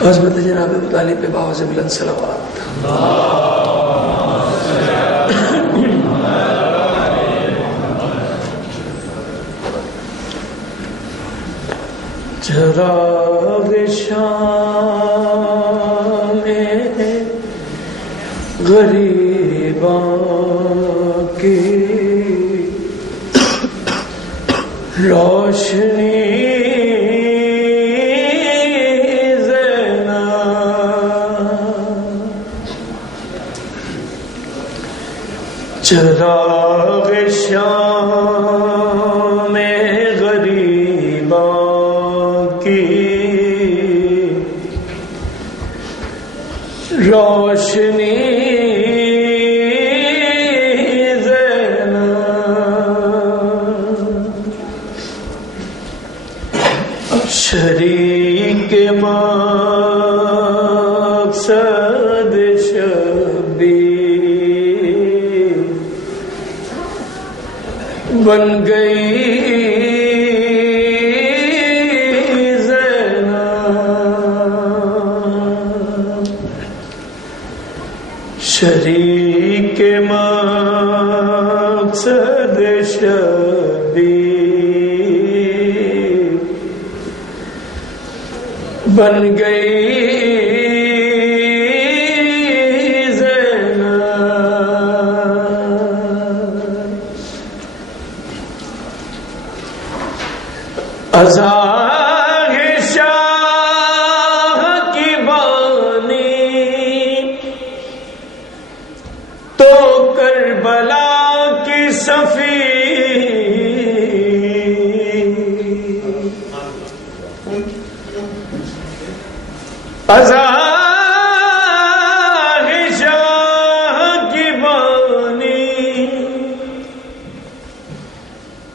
حضرت جناب ابو طالب پہ باوز بلند صلوات. چراغ شام غریباں کی روشنی چراغ شام غریباں کی روشنی زینب شریک مقصد شبیر بن گئی شریک مقصد شبیر بن گئی زینب ازاں شاہ کی بانی تو کربلا کی صفی ازاں شاہ کی بانی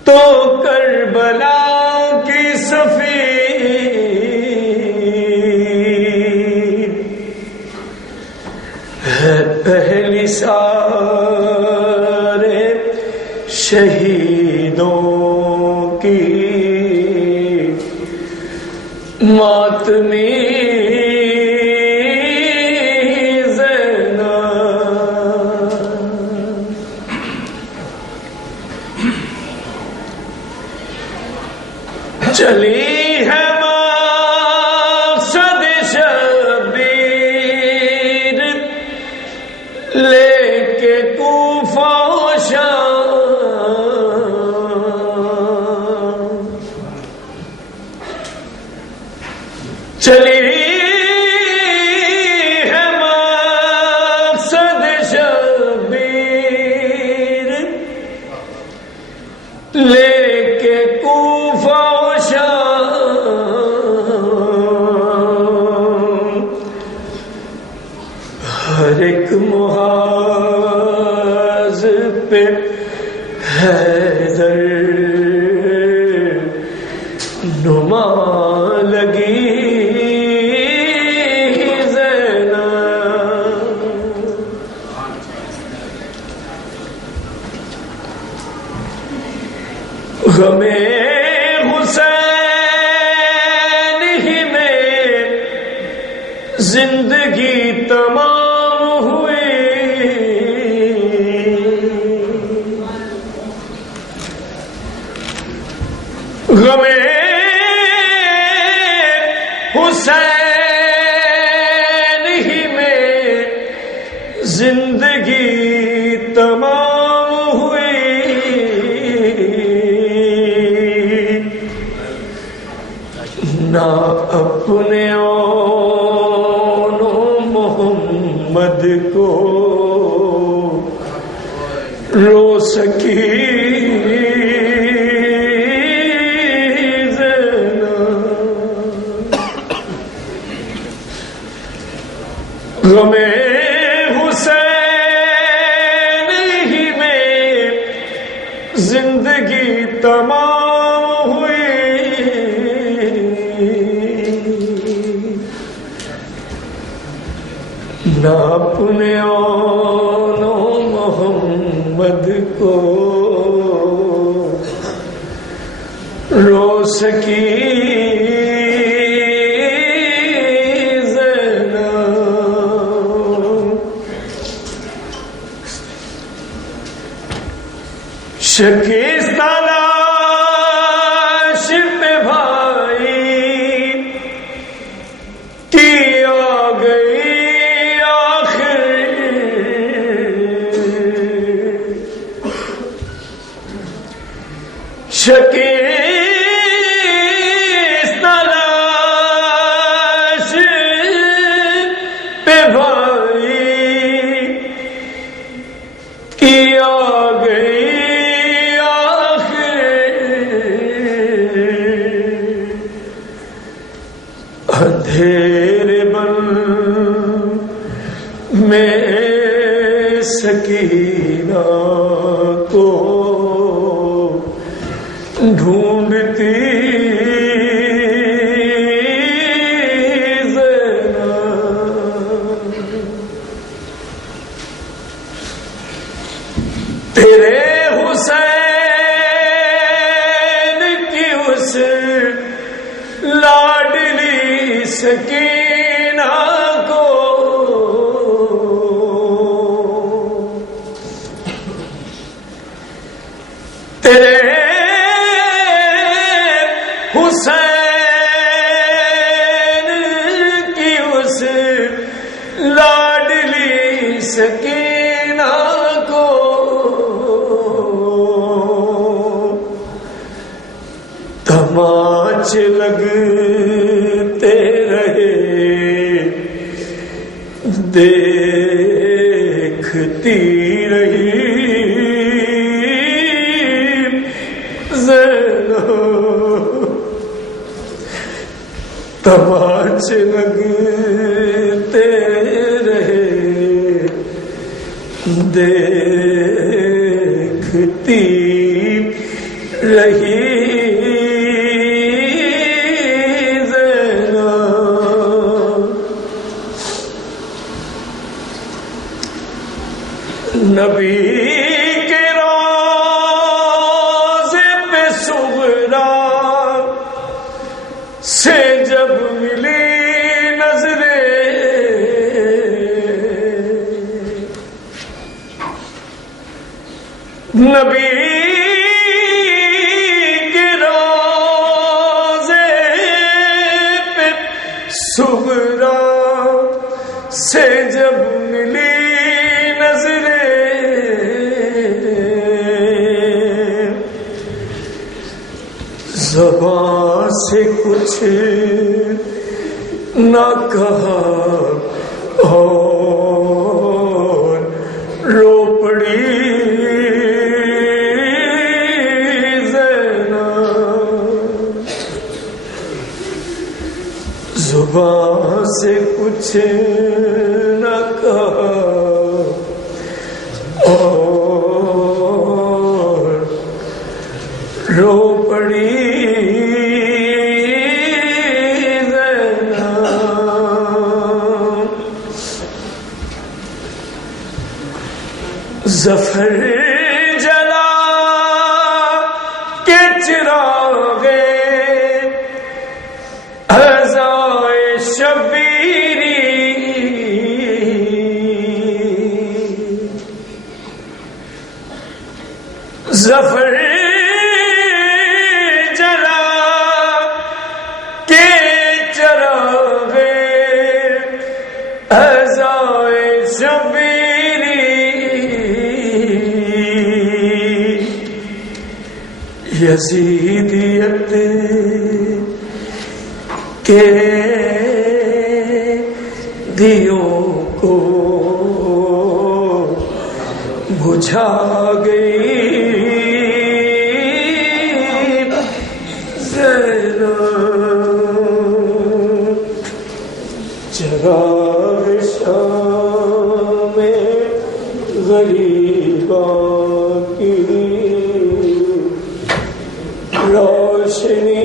تو کربلا کی صفی ہے پہلی سارے شہیدوں کی ماتمی چلی ہے مقصد شبیر لے کے کوفہ و شام چلی ہے مقصد شبیر لے کے کوفہ ہر ایک محاذ پہ حیدر نما لگی زینب غم حسین ہی میں زندگی تمام ہوئی غم حسین ہی میں زندگی تمام ہوئی نہ اپنے محمد کو رو سکی غم حسین ہی میں زندگی تمام ہوئی نہ اپنے محمد کو رو سکی شکست تلاش پہ بھائی کی آ گئی آخر، شکست تلاش پہ بھائی کی آ گئی اندھیرے بن میں سکینہ کو ڈھونڈتی زینب، تیرے حسین کی اس لاڈلی سکینہ کو تیرے حسین کی اس لاڈلی سکینہ کو تماچے لگتے رہے، دیکھتی رہی زینب، تماچے لگتے رہے، دیکھتی رہی نبی کے روضے پہ صغرا سے جب ملی نظریں، نبی کے روضے پہ صغرا سے جب ملی زبان سے کچھ نہ کہا اور رو پڑی زینب، زبان سے کچھ نہ کہا اور رو پڑی ظفر جلا کے چراغے عزائے شبیری، ظفر جلا کے چراغے عزائے شبیری، یزیدیت کے دیوں کو بجھا گئی زینب، چراغ شام غریباں کی روشنی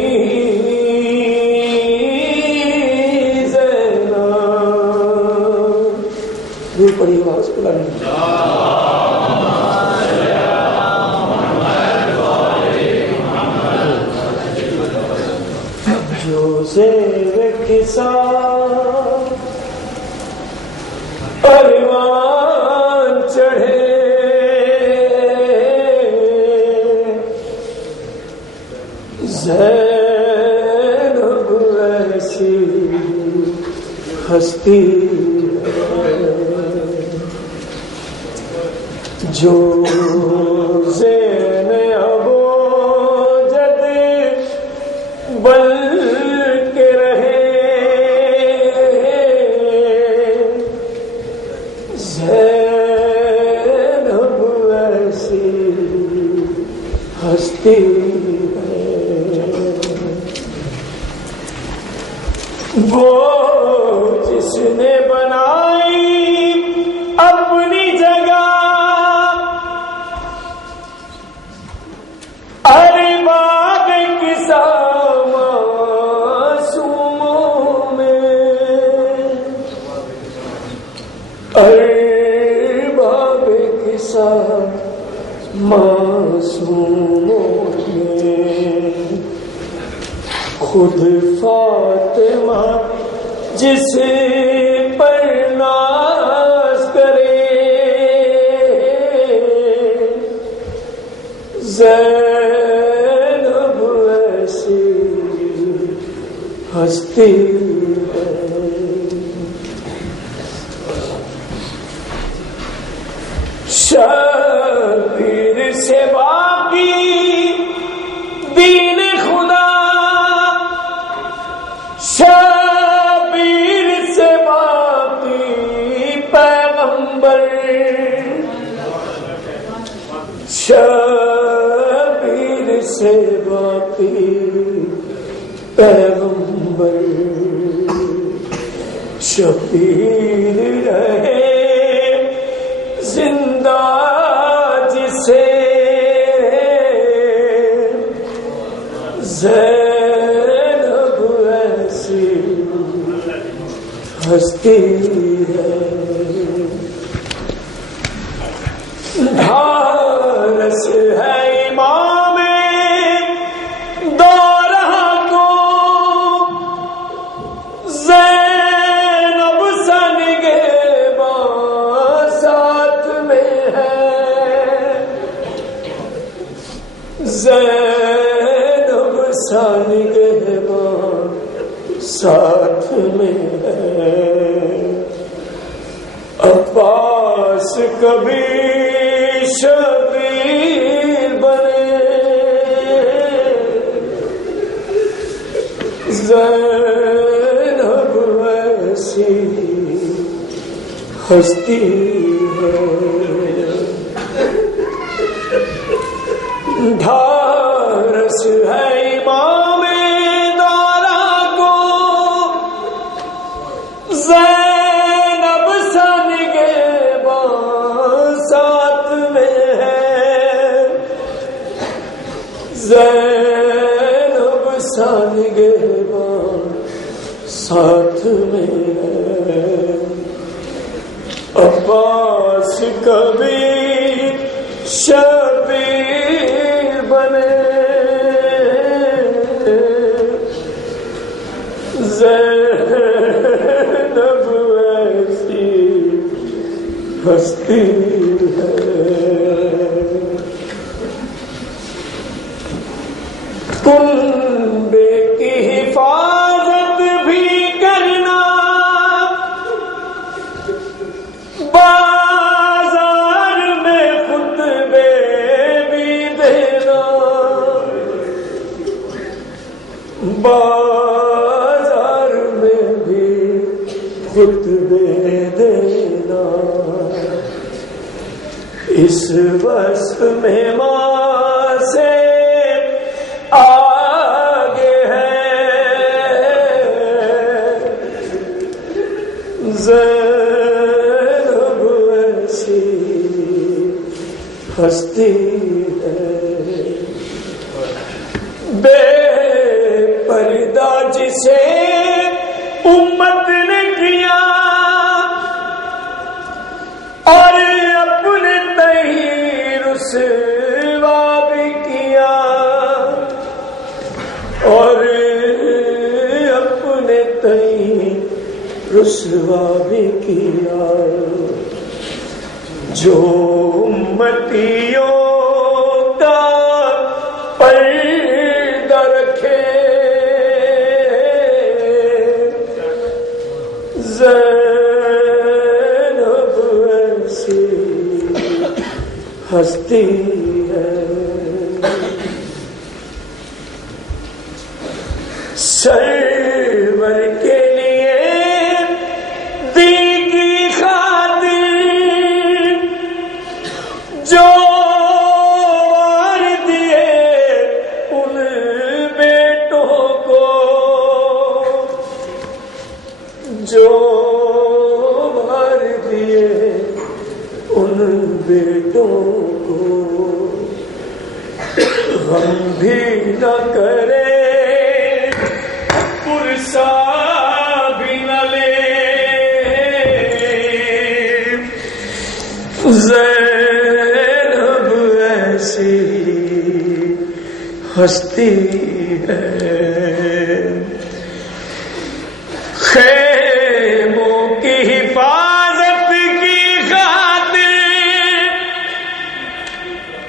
زینب، دور پڑی آواز بلند، جو زیر کسان پروان چڑھے ہستی جو زین ابو جد بل کے رہے زینب ایسی ہستی وہ جس نے بنائی اپنی جگہ ارباب کسا معصوموں میں ارباب کسا معصوموں میں خود فاطمہ جس پر ناز کرے زینب ایسی ہستی ہے شبیر سے باقی دین خدا شبیر سے باقی پیغمبر شبیر سے باقی پیغمبر شبیر رہے زندہ جسے زینب ایسی ہستی ہے ڈھارس ہے امام دورہ کو زینب سنگیباں ساتھ میں ہے زینب سنگیباں ساتھ میں ہے عباس کبھی شبیر بنے زینب ایسی ہستی ہے ڈھارس ہے امام دارا کو زینب سنگیباں ساتھ میں ہے زینب سنگیباں ساتھ میں ہے عباس کبھی شبیر بنے زینب ایسی ہستی ہے کنبے کی حفاظت بھی کرنا بازار میں خطبے بھی دینا بازار میں بھی خطبے دینا اس وصف میں ماں سے آگے ہے زینب ایسی ہستی ہے بے پردہ جسے امت نے کیا اور اپنے تئیں رسوا بھی کیا اور اپنے تئیں رسوا بھی کیا جو امتیوں کا پردہ رکھے زینب ایسی ہستی ہے سرور کے لیے دی کی خاطر جو وار دیے ان بیٹوں کو جو وار دیے ان بیٹوں کو غم بھی نہ کرے پرسا بھی نہ لے زینب ایسی ہستی ہے خیموں کی حفاظت کی خاطر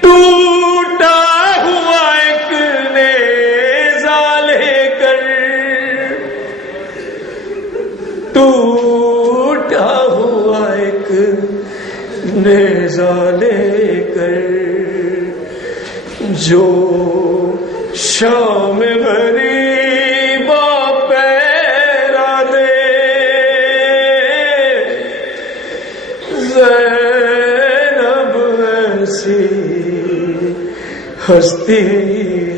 ٹوٹا ہوا ایک نیزہ لے کر ٹوٹا ہوا ایک نیزہ لے کر جو شام غریباں پیرا دے زینب ایسی ہستی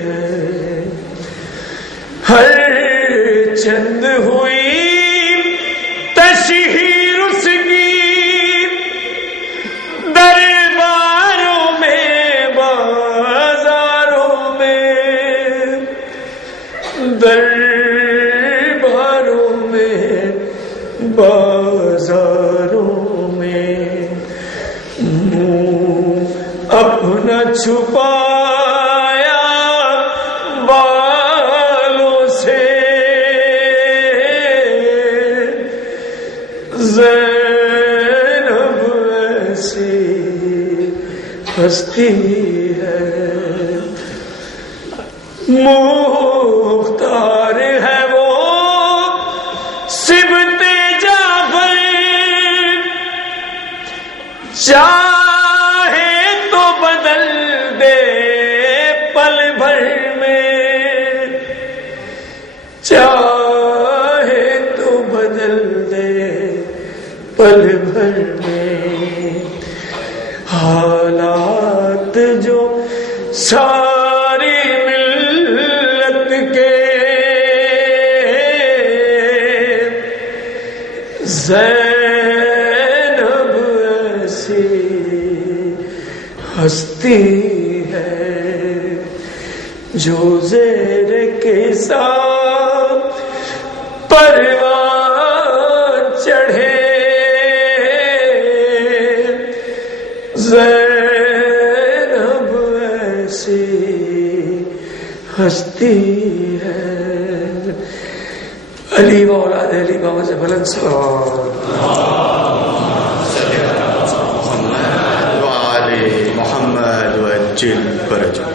ہے ہر چند ہوئی تشہیر اس کی درباروں میں بازاروں میں درباروں میں بازاروں میں منہ اپنا چھپایا بالوں سے زینب ایسی ہستی ہے مختار ہے وہ سبط جعفر چاہے تو بدل دے پل بھر میں چاہے تو بدل دے پل بھر میں حالات جو ساری ملت کے زینب ایسی ہستی ہے جو زیر کے ساتھ پروان چڑھے زینب ایسی ہستی ہے علی و اولاد علی بابا سے بلند سلام محمد وعلى محمد وعجل فرجه